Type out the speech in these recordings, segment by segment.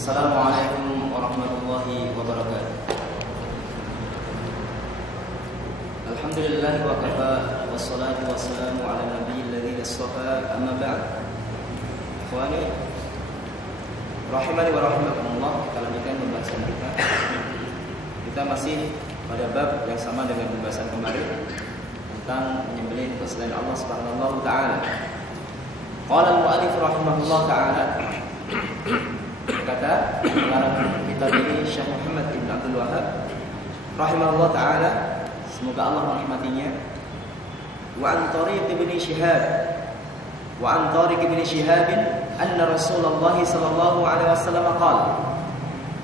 Assalamualaikum warahmatullahi wabarakatuh. Alhamdulillah wa kafa wassalatu wassalamu ala nabiyil ladzi istafa amma ba'd. Ikhwani rahimani wa rahimakumullah, kita lanjutkan pembahasan kita. Kita masih pada bab yang sama dengan pembahasan kemarin tentang menyembelih selain Allah Subhanahu wa taala. Qala al-mu'allif rahimahullah taala, kata pengarang kitab ini Syekh Muhammad bin Abdul Wahhab rahimahullah taala, semoga Allah merahmatinya. Wa an tariq ibn Shihab anna Rasulullah sallallahu alaihi wasallam qala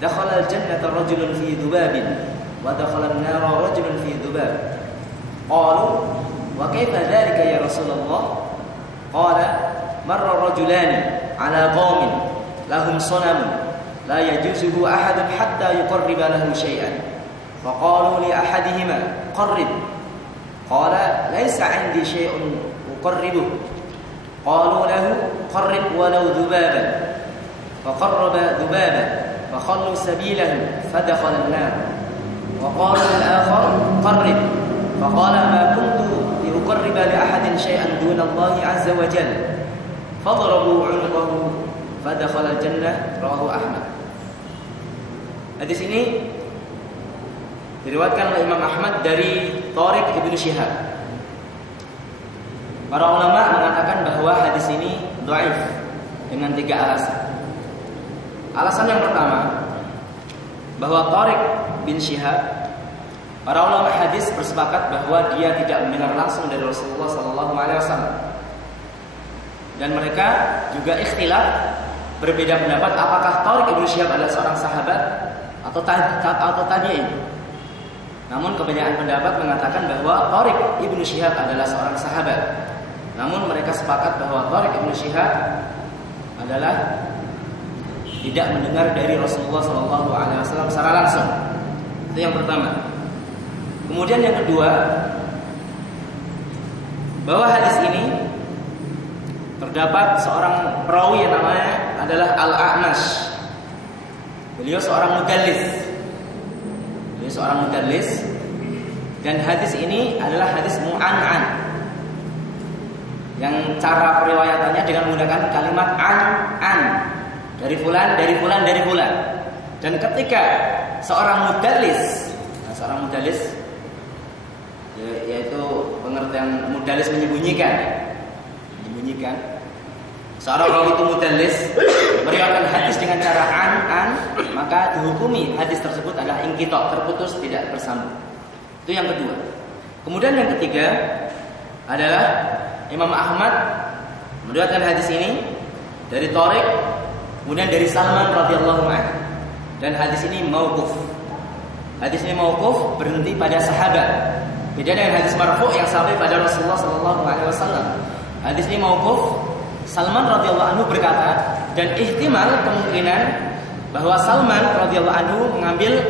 dakhala al-jannata rajulun fi dhubabin wa dakhala an-nara rajulun fi dhubab. Qalu wa kayfa dhalika ya Rasulullah? Qala marra rajulani ala qaumin lahum sanamun la yajuzuhu ahadun hatta yuqarriba lahu shay'an. Faqalu li ahadihima qarrib. Qala laysa 'indi shay'un uqarribuhu. Qalu lahu qarrib walau dhubaban. Faqarraba dhubaban fakhallu sabilahu fadakhala an-nar. Wa qala al-akhar qarrib. Faqala ma kuntu liuqarriba li ahadin shay'an duna Allah 'azza wa jalla. Fadrabu 'unuqahu fadakhala al-jannah. Rawahu Ahmad. Hadis ini diriwayatkan oleh Imam Ahmad dari Tariq ibn Shihab. Para ulama mengatakan bahwa hadis ini dhaif dengan 3 alasan. Alasan yang pertama, bahwa Tariq bin Shihab, para ulama hadis bersepakat bahwa dia tidak mendengar langsung dari Rasulullah SAW. Dan mereka juga ikhtilaf, berbeda pendapat apakah Tariq ibn Shihab adalah seorang sahabat atau tabi'in. Namun kebanyakan pendapat mengatakan bahwa Tariq ibn Shihab adalah seorang sahabat. Namun mereka sepakat bahwa Tariq ibn Shihab adalah tidak mendengar dari Rasulullah SAW secara langsung. Itu yang pertama. Kemudian yang kedua, bahwa hadis ini terdapat seorang perawi yang namanya adalah Al-A'mash. Beliau seorang mudallis. Dan hadis ini adalah hadis mu'an'an, yang cara periwayatannya dengan menggunakan kalimat an dari fulan. Dan ketika seorang mudallis, yaitu pengertian mudallis menyembunyikan. Seorang rawi itu mudallis meriwayatkan hadis dengan cara an, maka dihukumi hadis tersebut adalah inqita', terputus, tidak bersambung. Itu yang kedua. Kemudian yang ketiga adalah Imam Ahmad meriwayatkan hadis ini dari Tariq, kemudian dari Salman radhiyallahu anhu. Dan hadis ini mauquf. Berhenti pada sahabat. Beda dengan hadis marfu' yang sampai pada Rasulullah sallallahu alaihi wasallam. Hadis ini mauquf, Salman radhiyallahu anhu berkata, dan ihtimal kemungkinan bahwa Salman radhiyallahu anhu mengambil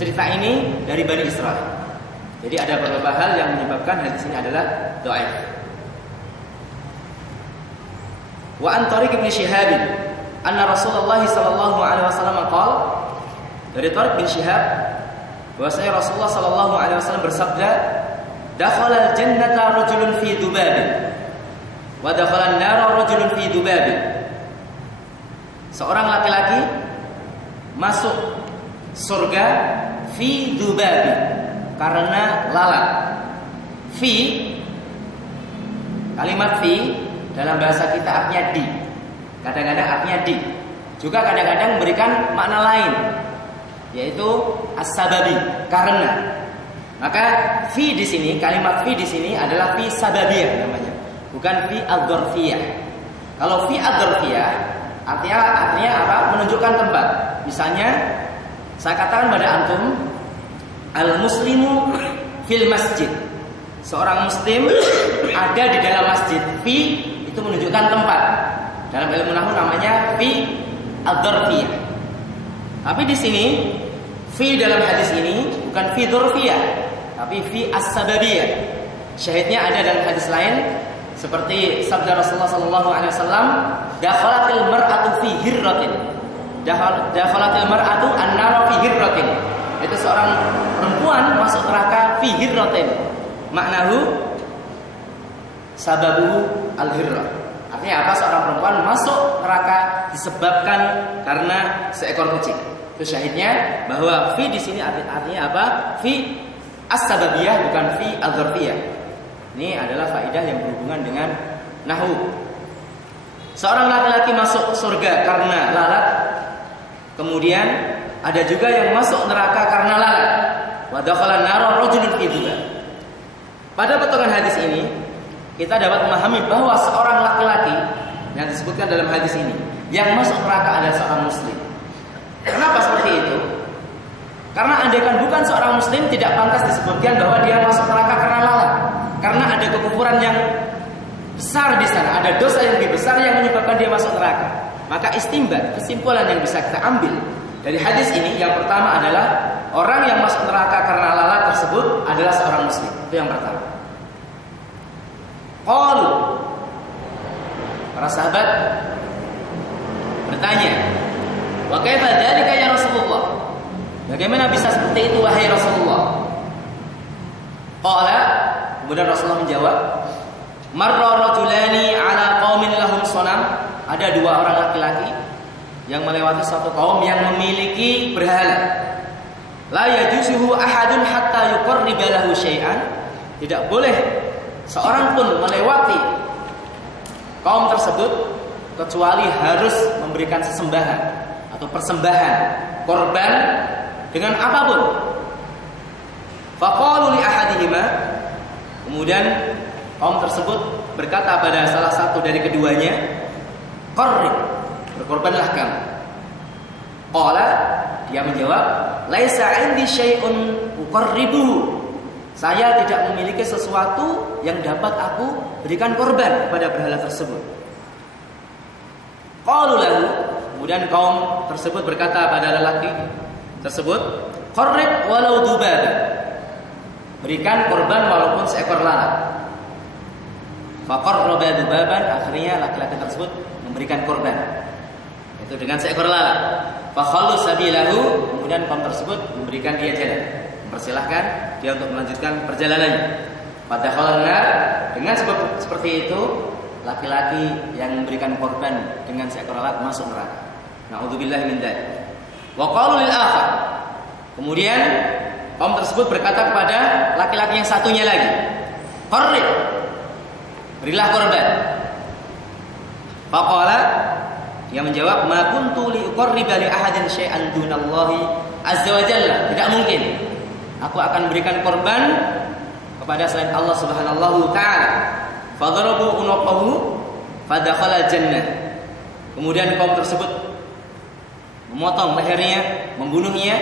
cerita ini dari Bani Israil. Jadi ada beberapa hal yang menyebabkan hadis ini adalah dhaif. Wa an Tariq bin Shihab anna Rasulullah sallallahu alaihi wasallam qala, dari Tariq bin Shihab bahwasanya Rasulullah sallallahu alaihi wasallam bersabda, dakhala al-jannata rajulun fi dhubabin wa dakhala an-nara rajulun fi dhubabin. Seorang laki-laki masuk surga fi dhubabin, karena lalat. Kalimat fi dalam bahasa kita artinya di. Kadang-kadang artinya di. Juga kadang-kadang memberikan makna lain, yaitu as-sababi, karena. Maka fi di sini, kalimat fi di sini adalah fi sababiyah namanya, bukan fi ad-dzarfiyah. Kalau fi ad-dzarfiyah artinya apa? Menunjukkan tempat. Misalnya saya katakan pada antum, al-muslimu fil masjid. Seorang muslim ada di dalam masjid. Fi itu menunjukkan tempat. Dalam ilmu nahwu namanya fi ad-dzarfiyah. Tapi di sini fi dalam hadis ini bukan fi dzarfiyah, tapi fi as-sababiyah. Syahidnya ada dalam hadis lain seperti sabda Rasulullah sallallahu alaihi wasallam, dakhalatil mar'atu fi hirratin. dakhalatil mar'atu an-nar fi hirratin. Itu seorang perempuan masuk neraka fi hirratin. Maknahu sababu al-hirrah. Artinya apa? Seorang perempuan masuk neraka disebabkan karena seekor kucing. Itu syahidnya bahwa fi di sini artinya apa? Fi as-sababiyah bukan fi adzarfiyah. Ini adalah faedah yang berhubungan dengan nahwu. Seorang laki-laki masuk surga karena lalat. Kemudian ada juga yang masuk neraka karena lalat. Wa dakhala an-nar rajulun fi dzubab. Pada potongan hadis ini kita dapat memahami bahwa seorang laki-laki yang disebutkan dalam hadis ini yang masuk neraka adalah seorang muslim. Kenapa seperti itu? Karena andaikan bukan seorang muslim tidak pantas disebutkan bahwa dia masuk neraka karena lalat. Karena ada kekufuran yang besar di sana, ada dosa yang lebih besar yang menyebabkan dia masuk neraka. Maka istimbat, kesimpulan yang bisa kita ambil dari hadis ini yang pertama adalah orang yang masuk neraka karena lalat tersebut adalah seorang muslim. Itu yang pertama. Qalu, para sahabat bertanya, wa kaifa dzalika ya Rasulullah? Bagaimana bisa seperti itu wahai Rasulullah? Qala, kemudian Rasulullah menjawab, marra rajulani ala qaumin lahum sanam. Ada dua orang laki-laki yang melewati suatu kaum yang memiliki berhala. La yajuzuhu ahadun hatta yuqarriba lahu syai'an. Tidak boleh seorang pun melewati kaum tersebut kecuali harus memberikan sesembahan atau persembahan korban dengan apapun. Faqalu li ahadihima, kemudian kaum tersebut berkata pada salah satu dari keduanya, qarrib, berkorbanlah kamu. Qala, dia menjawab, laisa 'indi syai'un uqarribuhu. Saya tidak memiliki sesuatu yang dapat aku berikan korban kepada berhala tersebut. Qalu lahu, kemudian kaum tersebut berkata pada lelaki tersebut, qarrib walau dubaba. Berikan korban walaupun seekor lalat. Faqarraba dubaban, akhirnya laki-laki tersebut memberikan korban. Itu dengan seekor lalat. Fakhallu sabilahu, kemudian kaum tersebut memberikan dia jalan, mempersilahkan dia untuk melanjutkan perjalanannya. Padahal dengan sebab seperti itu laki-laki yang memberikan korban dengan seekor lalat masuk neraka. Na'udzubillahi min dzalik. Wa qalu lil akhar. Kemudian kaum tersebut berkata kepada laki-laki yang satunya lagi, qarrib, berilah korban. Faqala, dia menjawab, ma kuntu li uqarriba li ahadin syai'an dunallahi azza wa jalla. Tidak mungkin aku akan memberikan korban kepada selain Allah Subhanahu taala. Fadarabu unaqahu fadakhala jannah. Kemudian kaum tersebut memotong lehernya, membunuhnya,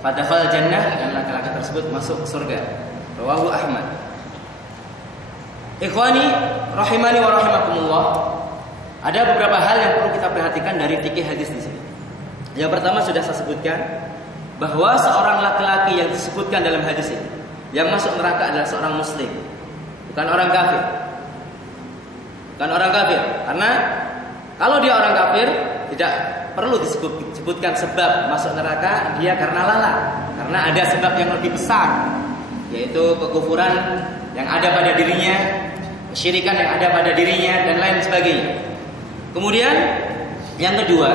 fadakhala jannah, dan laki-laki tersebut masuk surga. Rawahu Ahmad. Ikhwani rahimani wa rahimakumullah. Ada beberapa hal yang perlu kita perhatikan dari fikih hadis di sini. Yang pertama sudah saya sebutkan bahwa seorang laki-laki yang disebutkan dalam hadis ini yang masuk neraka adalah seorang muslim, bukan orang kafir. Bukan orang kafir. Karena kalau dia orang kafir tidak perlu disebutkan sebab masuk neraka dia karena lalat. Karena ada sebab yang lebih besar, yaitu kekufuran yang ada pada dirinya, kesyirikan yang ada pada dirinya, dan lain sebagainya. Kemudian yang kedua,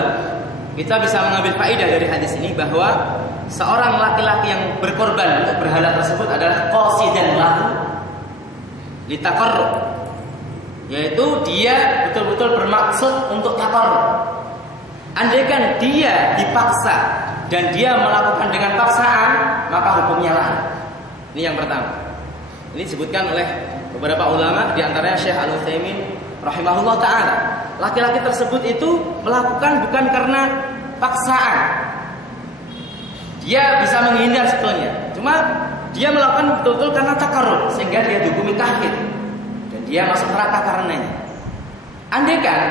kita bisa mengambil faedah dari hadis ini bahwa seorang laki-laki yang berkorban untuk berhala tersebut adalah qasidan lahu litaqarrub, yaitu dia betul-betul bermaksud untuk taqarrub. Andaikan dia dipaksa dan dia melakukan dengan paksaan, maka hukumnya lain. Ini yang pertama. Ini disebutkan oleh beberapa ulama, di antaranya Syekh Al-Utsaimin rahimahullah ta'ala. Laki-laki tersebut itu melakukan bukan karena paksaan. Dia bisa menghindar sebetulnya, cuma dia melakukan betul-betul karena takarrub, sehingga dia dihukumi kafir dan dia masuk neraka karenanya. Andaikan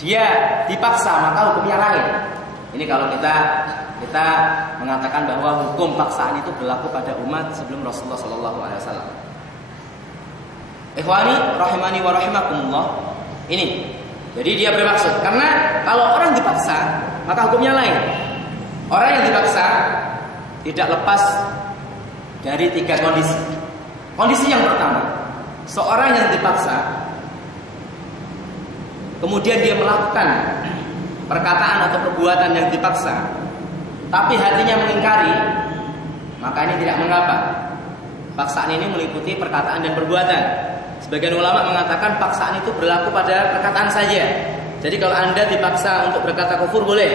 dia dipaksa, maka hukumnya lain. Ini kalau kita mengatakan bahwa hukum paksaan itu berlaku pada umat sebelum Rasulullah SAW. Ikhwani rahimani wa rahimakumullah. Ini Jadi dia bermaksud, karena kalau orang dipaksa maka hukumnya lain. Orang yang dipaksa tidak lepas dari 3 kondisi. Kondisi yang pertama, seorang yang dipaksa kemudian dia melakukan perkataan atau perbuatan yang dipaksa, tapi hatinya mengingkari, maka ini tidak mengapa. Paksaan ini meliputi perkataan dan perbuatan. Sebagian ulama mengatakan paksaan itu berlaku pada perkataan saja. Jadi kalau Anda dipaksa untuk berkata kufur boleh,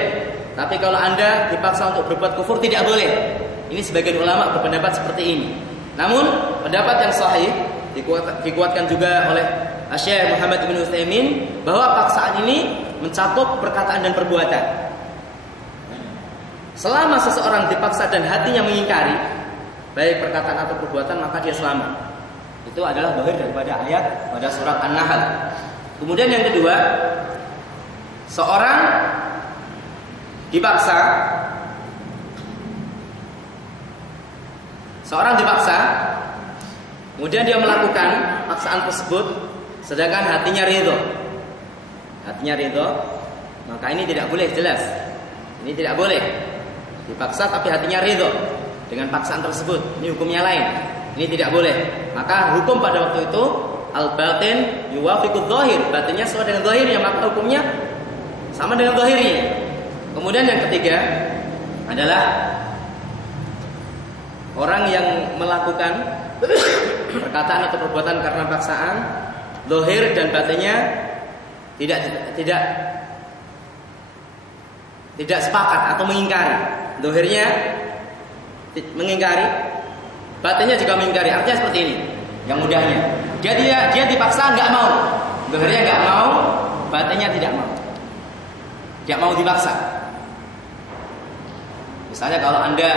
tapi kalau Anda dipaksa untuk berbuat kufur tidak boleh. Ini sebagian ulama berpendapat seperti ini. Namun pendapat yang sahih dikuatkan juga oleh Syekh Muhammad bin Utsaimin bahwa paksaan ini mencakup perkataan dan perbuatan. Selama seseorang dipaksa dan hatinya mengingkari baik perkataan atau perbuatan, maka dia selamat. Itu adalah zahir daripada ayat pada surat An-Nahl. Kemudian yang kedua, seorang dipaksa, kemudian dia melakukan paksaan tersebut sedangkan hatinya ridho. Maka ini tidak boleh, jelas. Ini tidak boleh. Dipaksa tapi hatinya ridho dengan paksaan tersebut, ini hukumnya lain. Ini tidak boleh. Maka hukum pada waktu itu al-batin yuwafiqudz zahir, batinnya sesuai dengan zahirnya, maka hukumnya sama dengan zahirnya. Kemudian yang ketiga adalah orang yang melakukan perkataan atau perbuatan karena paksaan, zahir dan batinnya tidak sepakat atau mengingkari. Zahirnya mengingkari, batinnya juga mengingkari. Artinya seperti ini, yang mudahnya. Dia dipaksa nggak mau, zahirnya nggak mau, batinnya tidak mau dipaksa. Misalnya kalau Anda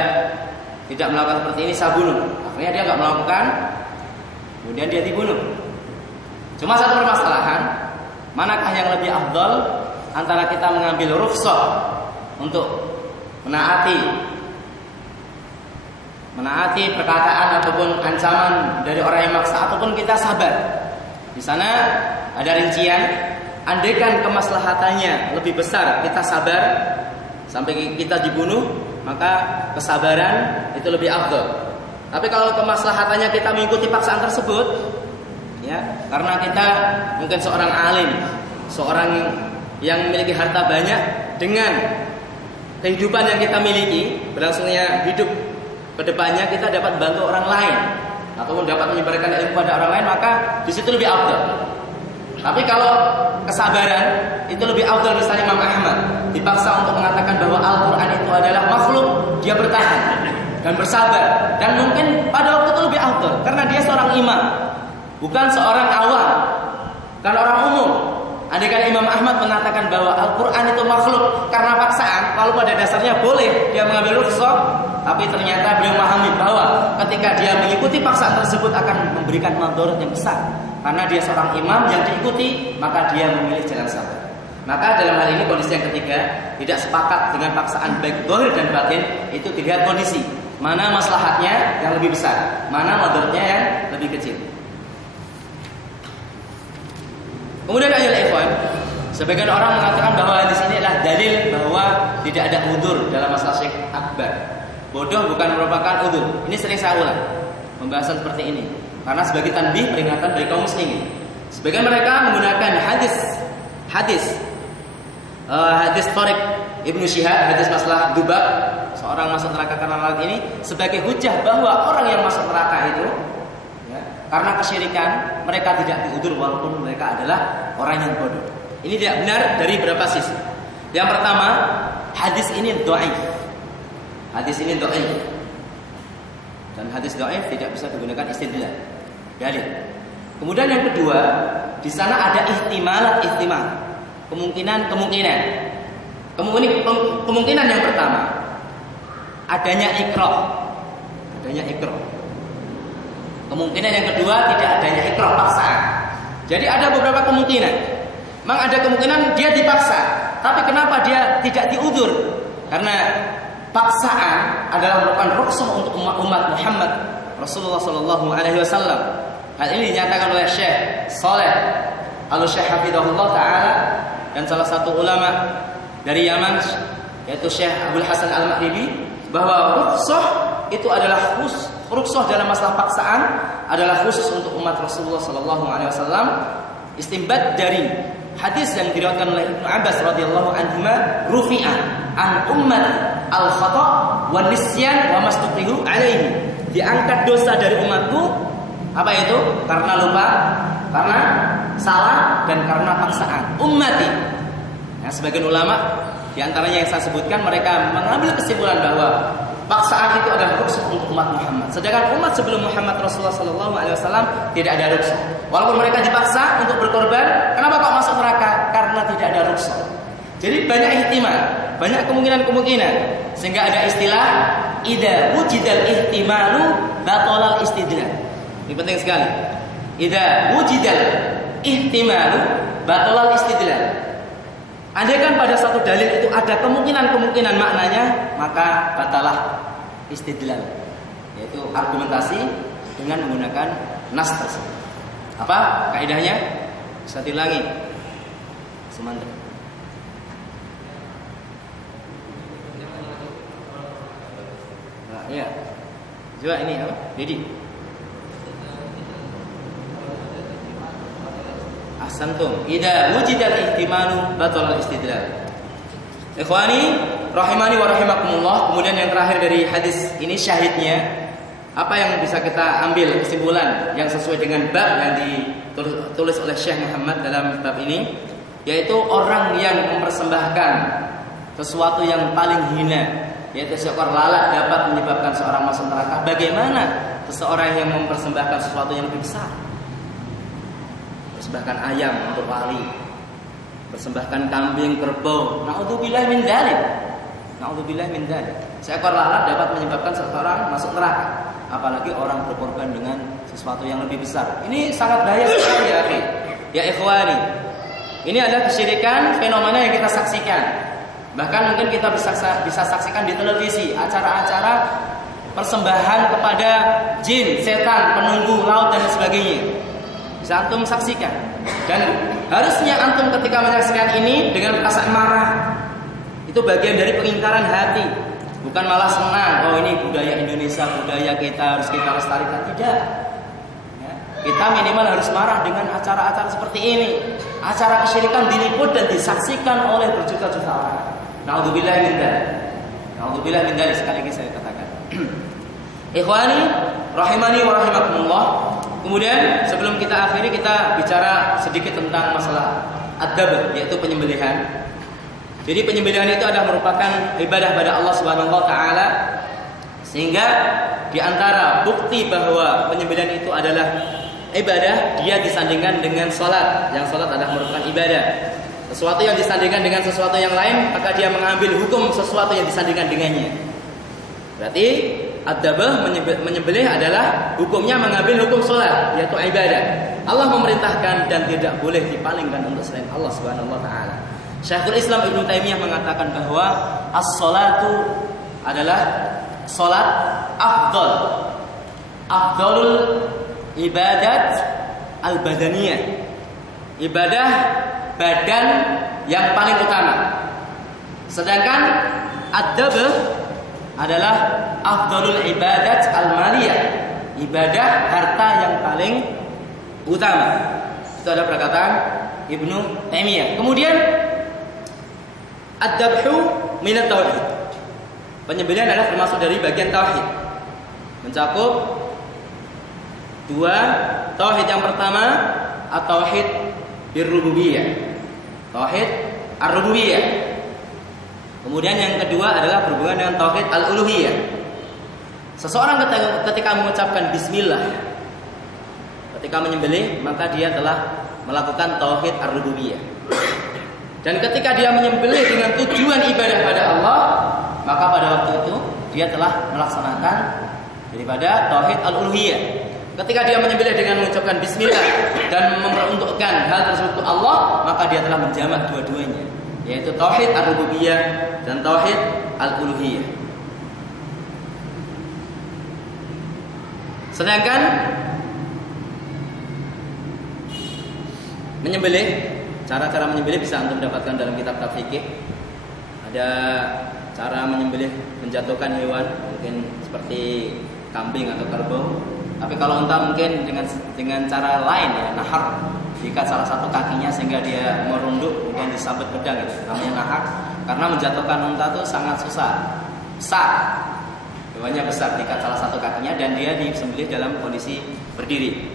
tidak melakukan seperti ini, saya bunuh. Akhirnya dia nggak melakukan, kemudian dia dibunuh. Cuma satu permasalahan, manakah yang lebih afdal antara kita mengambil rukhsah untuk menaati perkataan ataupun ancaman dari orang yang maksa, ataupun kita sabar. Di sana ada rincian, andaikan kemaslahatannya lebih besar kita sabar sampai kita dibunuh, maka kesabaran itu lebih afdal. Tapi kalau kemaslahatannya kita mengikuti paksaan tersebut, ya, karena kita mungkin seorang alim, seorang yang memiliki harta banyak, dengan kehidupan yang kita miliki, berlangsungnya hidup kedepannya kita dapat bantu orang lain ataupun dapat menyebarkan ilmu pada orang lain, maka di situ lebih afdal. Tapi kalau kesabaran itu lebih afdal, misalnya Imam Ahmad dipaksa untuk mengatakan bahwa Al-Quran itu adalah makhluk, dia bertahan dan bersabar, dan mungkin pada waktu itu lebih afdal karena dia seorang imam, bukan seorang awam, bukan orang umum. Andaikan Imam Ahmad mengatakan bahwa Al-Quran itu makhluk karena paksaan, kalau pada dasarnya boleh dia mengambil rukhsah, tapi ternyata beliau memahami bahwa ketika dia mengikuti paksaan tersebut akan memberikan madarat yang besar, karena dia seorang imam yang diikuti, maka dia memilih jalan sabar. Maka dalam hal ini kondisi yang ketiga, tidak sepakat dengan paksaan baik zahir dan batin, itu dilihat kondisi mana maslahatnya yang lebih besar, mana madaratnya yang lebih kecil. Kemudian ayat ikhwan, sebagian orang mengatakan bahwa hadis ini adalah dalil bahwa tidak ada udzur dalam masalah syirik akbar. Bodoh bukan merupakan udzur. Ini sering saya ulang pembahasan seperti ini, karena sebagai tanbih, peringatan bagi kaum muslimin. Sebagian mereka menggunakan hadis Tariq Ibnu Syihab, hadis masalah Dubab, seorang masuk neraka karena lalat ini, sebagai hujah bahwa orang yang masuk neraka itu karena kesyirikan mereka tidak diudzur walaupun mereka adalah orang yang bodoh. Ini tidak benar dari beberapa sisi. Yang pertama, hadis ini dhaif. Dan hadis dhaif tidak bisa digunakan istidlal, dalil. Kemudian yang kedua, di sana ada ihtimal. Kemungkinan yang pertama, adanya ikrah. Kemungkinan yang kedua, tidak adanya ikrah, paksaan. Jadi ada beberapa kemungkinan. Memang ada kemungkinan dia dipaksa, tapi kenapa dia tidak diudzur? Karena paksaan adalah merupakan rukhsah untuk umat Muhammad Rasulullah SAW. Hal ini dinyatakan oleh Syekh Saleh Al-Syekh Hafidhahullah Ta'ala dan salah satu ulama dari Yaman yaitu Syekh Abdul Hasan Al-Maghribi bahwa rukhsah itu adalah rukhsah dalam masalah paksaan adalah khusus untuk umat Rasulullah sallallahu alaihi wasallam. Istinbat dari hadis yang diriwayatkan oleh Ibnu Abbas radhiyallahu anhuma, rufi'a an ummati al-khata' wan nisyan wa mastukrihu alaihi. Diangkat dosa dari umatku apa itu? Karena lupa, karena salah, dan karena paksaan. Ummati. Nah, sebagian ulama di antaranya yang saya sebutkan mereka mengambil kesimpulan bahwa paksaan itu adalah rukhsah untuk umat Muhammad. Sedangkan umat sebelum Muhammad Rasulullah sallallahu alaihi wasallam tidak ada rukhsah. Walaupun mereka dipaksa untuk berkorban, kenapa kok masuk neraka? Karena tidak ada rukhsah. Jadi banyak ihtimal, banyak kemungkinan-kemungkinan, sehingga ada istilah idza wujidal ihtimalu batalal istidlal. Ini penting sekali. Idza wujidal ihtimalu batalal istidlal. Andaikan pada satu dalil itu ada kemungkinan maknanya, maka batalah istidlal, yaitu argumentasi dengan menggunakan nas tersebut. Apa kaidahnya? Bisa diulangi. Semangat. Nah, ya. Coba ini apa? Dedi. Ahsantum. Idza wujidal ihtimalu batalal istidlal. Ikhwani rahimani wa rahimakumullah. Kemudian yang terakhir dari hadis ini syahidnya. Apa yang bisa kita ambil kesimpulan yang sesuai dengan bab yang ditulis oleh Syekh Muhammad dalam bab ini, yaitu orang yang mempersembahkan sesuatu yang paling hina, yaitu seekor lalat dapat menyebabkan seorang masuk neraka. Bagaimana seseorang yang mempersembahkan sesuatu yang lebih besar? Persembahkan ayam untuk wali, persembahkan kambing, kerbau. Na'udzubillah min dzalik. Na'udzubillah min dzalik. Seekor lalat dapat menyebabkan seseorang masuk neraka. Apalagi orang berkorban dengan sesuatu yang lebih besar. Ini sangat bahaya sekali ya, akhi. Ya ikhwani. Ini adalah kesyirikan fenomena yang kita saksikan. Bahkan mungkin kita bisa saksikan di televisi acara-acara persembahan kepada jin, setan, penunggu laut dan sebagainya. Bisa antum saksikan. Dan harusnya antum ketika menyaksikan ini dengan perasaan marah. Itu bagian dari pengingkaran hati. Bukan malah senang, oh ini budaya Indonesia, budaya kita harus kita lestarikan. Tidak ya. Kita minimal harus marah dengan acara-acara seperti ini. Acara kesyirikan diliput dan disaksikan oleh berjuta-juta orang. Na'udzubillah min dzalik. Na'udzubillah min dzalik, sekali lagi saya katakan. Ikhwani rahimani wa rahimakumullah. Kemudian sebelum kita akhiri, kita bicara sedikit tentang masalah ad-dzabh, yaitu penyembelihan. Jadi penyembelihan itu adalah merupakan ibadah pada Allah Subhanahu wa taala. Sehingga di antara bukti bahwa penyembelihan itu adalah ibadah, dia disandingkan dengan salat. Yang salat adalah merupakan ibadah. Sesuatu yang disandingkan dengan sesuatu yang lain, maka dia mengambil hukum sesuatu yang disandingkan dengannya. Berarti ad-dzabh menyembelih adalah hukumnya mengambil hukum salat, yaitu ibadah. Allah memerintahkan dan tidak boleh dipalingkan untuk selain Allah Subhanahu wa taala. Syekhul Islam Ibnu Taimiyah mengatakan bahwa as-salatu adalah salat afdalul ibadat al-badaniyah. Ibadah badan yang paling utama. Sedangkan ad-dzabh adalah afdalul ibadat al-maliyah. Ibadah harta yang paling utama. Itu adalah perkataan Ibnu Taimiyah. Kemudian ad-dzabhu minat tauhid. Penyembelihan adalah termasuk dari bagian tauhid. Mencakup dua tauhid. Yang pertama at-tauhid bir-rububiyah. Tauhid ar-rububiyah. Kemudian yang kedua adalah berhubungan dengan tauhid al-uluhiyah. Seseorang ketika mengucapkan bismillah, ketika menyembelih, maka dia telah melakukan tauhid ar-rububiyah. Dan ketika dia menyembelih dengan tujuan ibadah pada Allah, maka pada waktu itu dia telah melaksanakan daripada tauhid al-uluhiyah. Ketika dia menyembelih dengan mengucapkan bismillah dan memperuntukkan hal tersebut untuk Allah, maka dia telah menjamak dua-duanya, yaitu tauhid ar-rububiyah dan tauhid al-uluhiyah. Sedangkan menyembelih cara-cara menyembelih bisa antum dapatkan dalam kitab fikih. Ada cara menyembelih menjatuhkan hewan, mungkin seperti kambing atau kerbau. Tapi kalau unta mungkin dengan cara lain ya, nahar, diikat salah satu kakinya sehingga dia merunduk kemudian disabet pedang itu namanya nahar. Karena menjatuhkan unta itu sangat susah, besar, hewannya besar, diikat salah satu kakinya dan dia disembelih dalam kondisi berdiri.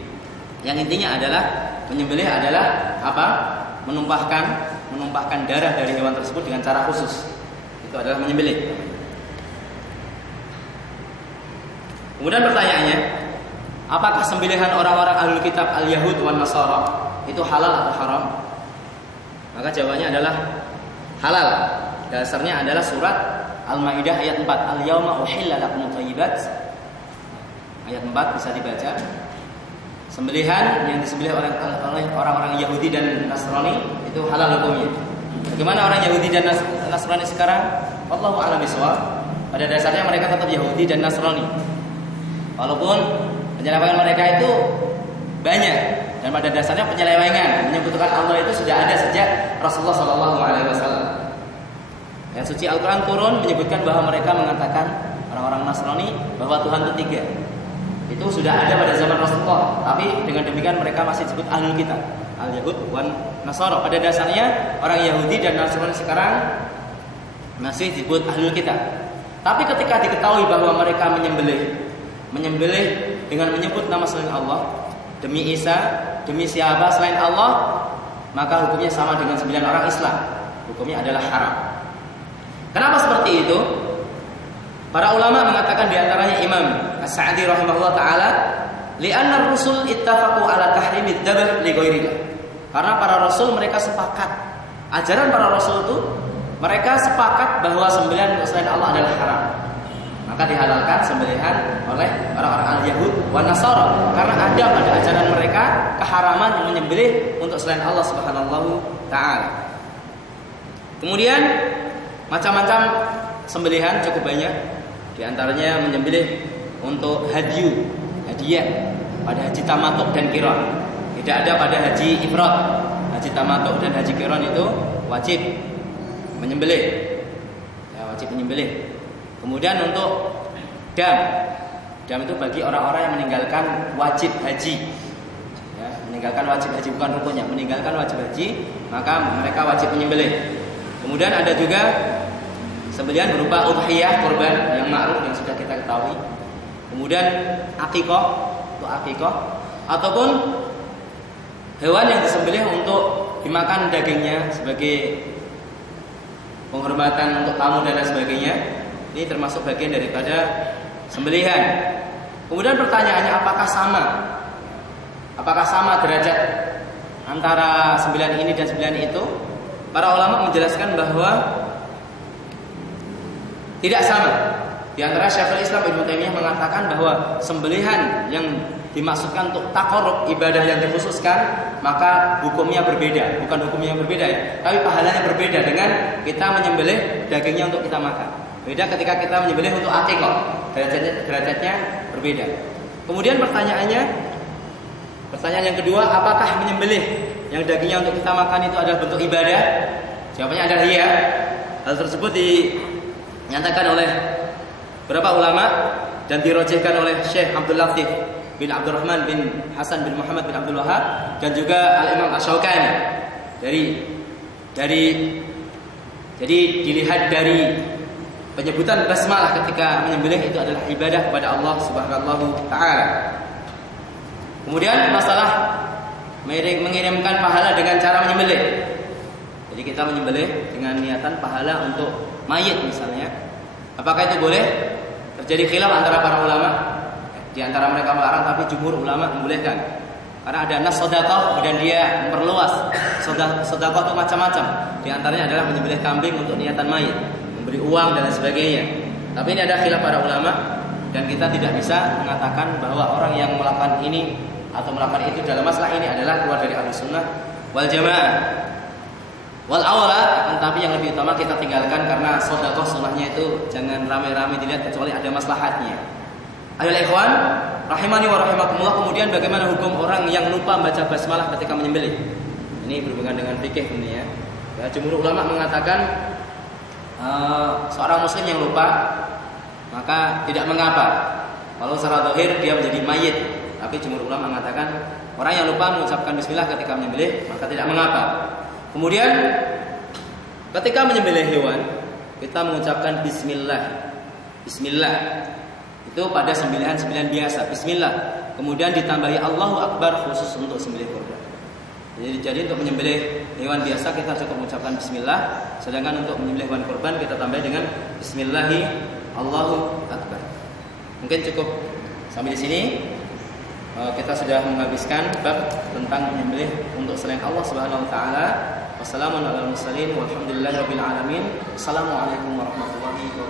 Yang intinya adalah menyembelih adalah apa? Menumpahkan darah dari hewan tersebut dengan cara khusus. Itu adalah menyembelih. Kemudian pertanyaannya, apakah sembelihan orang-orang ahlul kitab al-Yahud wan Nasara itu halal atau haram? Maka jawabannya adalah halal. Dasarnya adalah surat Al-Maidah ayat 4. Al-yauma uhilla lakumut thayyibat. Ayat 4 bisa dibaca. Sembelihan yang disembelih oleh orang-orang Yahudi dan Nasrani itu halal hukumnya. Bagaimana orang Yahudi dan Nasrani sekarang? Wallahu a'lam bishawab. Pada dasarnya mereka tetap Yahudi dan Nasrani. Walaupun penyelewengan mereka itu banyak dan pada dasarnya penyelewengan menyebutkan Allah itu sudah ada sejak Rasulullah SAW. Yang suci Al-Quran turun menyebutkan bahwa mereka mengatakan orang-orang Nasrani bahwa Tuhan itu 3. Itu sudah ada pada zaman Rasulullah. Tapi dengan demikian mereka masih disebut ahlul kitab, al-Yahud wan Nasara. Pada dasarnya orang Yahudi dan Nasrani sekarang masih disebut ahlul kitab. Tapi ketika diketahui bahwa mereka menyembelih dengan menyebut nama selain Allah, demi Isa, demi siapa selain Allah, maka hukumnya sama dengan 9 orang Islam. Hukumnya adalah haram. Kenapa seperti itu? Para ulama mengatakan diantaranya Imam As-Sa'di rahimahullah ta'ala, li'anna ar-rusul ittafaqu ala tahrimid dzabh li ghairillah. Karena para rasul mereka sepakat, ajaran para rasul itu mereka sepakat bahwa sembelihan untuk selain Allah adalah haram. Maka dihalalkan sembelihan oleh orang-orang al-Yahud wan Nasara karena ada pada ajaran mereka keharaman yang menyembelih untuk selain Allah Subhanahu taala. Kemudian macam-macam sembelihan cukup banyak. Di antaranya menyembelih untuk hadiah pada haji tamattu dan qiran. Tidak ada pada haji ifrad. Haji tamattu dan haji qiran itu wajib menyembelih. Ya, wajib menyembelih. Kemudian untuk dam itu bagi orang-orang yang meninggalkan wajib haji. Ya, meninggalkan wajib haji bukan rukunnya, meninggalkan wajib haji, maka mereka wajib menyembelih. Kemudian ada juga sembelihan berupa udhiyah, kurban yang ma'ruf yang sudah kita ketahui. Kemudian akikah, untuk akikah ataupun hewan yang disembelih untuk dimakan dagingnya sebagai penghormatan untuk tamu dan lain sebagainya. Ini termasuk bagian daripada sembelihan. Kemudian pertanyaannya, apakah sama? Apakah sama derajat antara sembelihan ini dan sembelihan itu? Para ulama menjelaskan bahwa tidak sama. Di antara Syekhul Islam Ibnu Taimiyah mengatakan bahwa sembelihan yang dimaksudkan untuk taqarrub, ibadah yang dikhususkan, maka hukumnya berbeda. Bukan hukumnya yang berbeda ya, tapi pahalanya berbeda dengan kita menyembelih dagingnya untuk kita makan. Beda ketika kita menyembelih untuk akikah, derajatnya berbeda. Kemudian pertanyaan yang kedua, apakah menyembelih yang dagingnya untuk kita makan itu adalah bentuk ibadah? Jawabannya adalah iya. Hal tersebut dinyatakan oleh beberapa ulama dan dirojihkan oleh Syekh Abdul Latif bin Abdurrahman bin Hasan bin Muhammad bin Abdul Wahab dan juga Al-Imam Asy-Syaukani. Jadi dilihat dari penyebutan basmalah ketika menyembelih itu adalah ibadah kepada Allah Subhanahu taala. Kemudian masalah mengirimkan pahala dengan cara menyembelih. Jadi kita menyembelih dengan niatan pahala untuk mayit misalnya. Apakah itu boleh? Terjadi khilaf antara para ulama. Di antara mereka melarang, tapi jumhur ulama membolehkan. Karena ada nas sedekah dan dia memperluas. Sedekah itu macam-macam. Di antaranya adalah menyembelih kambing untuk niatan mayit, memberi uang dan lain sebagainya. Tapi ini ada khilaf para ulama dan kita tidak bisa mengatakan bahwa orang yang melakukan ini atau melakukan itu dalam masalah ini adalah keluar dari Ahlussunnah wal Jamaah. Wal awla, tapi yang lebih utama kita tinggalkan karena sedekah sunnahnya itu jangan ramai-ramai dilihat kecuali ada maslahatnya. Ayo ikhwan, rahimani wa rahimakumullah. Kemudian bagaimana hukum orang yang lupa membaca basmalah ketika menyembelih? Ini berhubungan dengan fikih ini ya. Ya, jumhur ulama mengatakan seorang muslim yang lupa maka tidak mengapa. Kalau secara zahir dia menjadi mayit, tapi jumhur ulama mengatakan orang yang lupa mengucapkan bismillah ketika menyembelih maka tidak mengapa. Kemudian ketika menyembelih hewan kita mengucapkan bismillah. Bismillah itu pada sembelihan biasa, bismillah. Kemudian ditambahi Allahu Akbar khusus untuk sembelih kurban. Jadi untuk menyembelih hewan biasa kita cukup mengucapkan bismillah, sedangkan untuk menyembelih hewan kurban kita tambah dengan bismillahi Allahu Akbar. Mungkin cukup sampai di sini. Kita sudah menghabiskan bab tentang menyembelih untuk selain Allah Subhanahu wa taala. Wassalamualaikum warahmatullahi wabarakatuh. Assalamualaikum warahmatullahi wabarakatuh.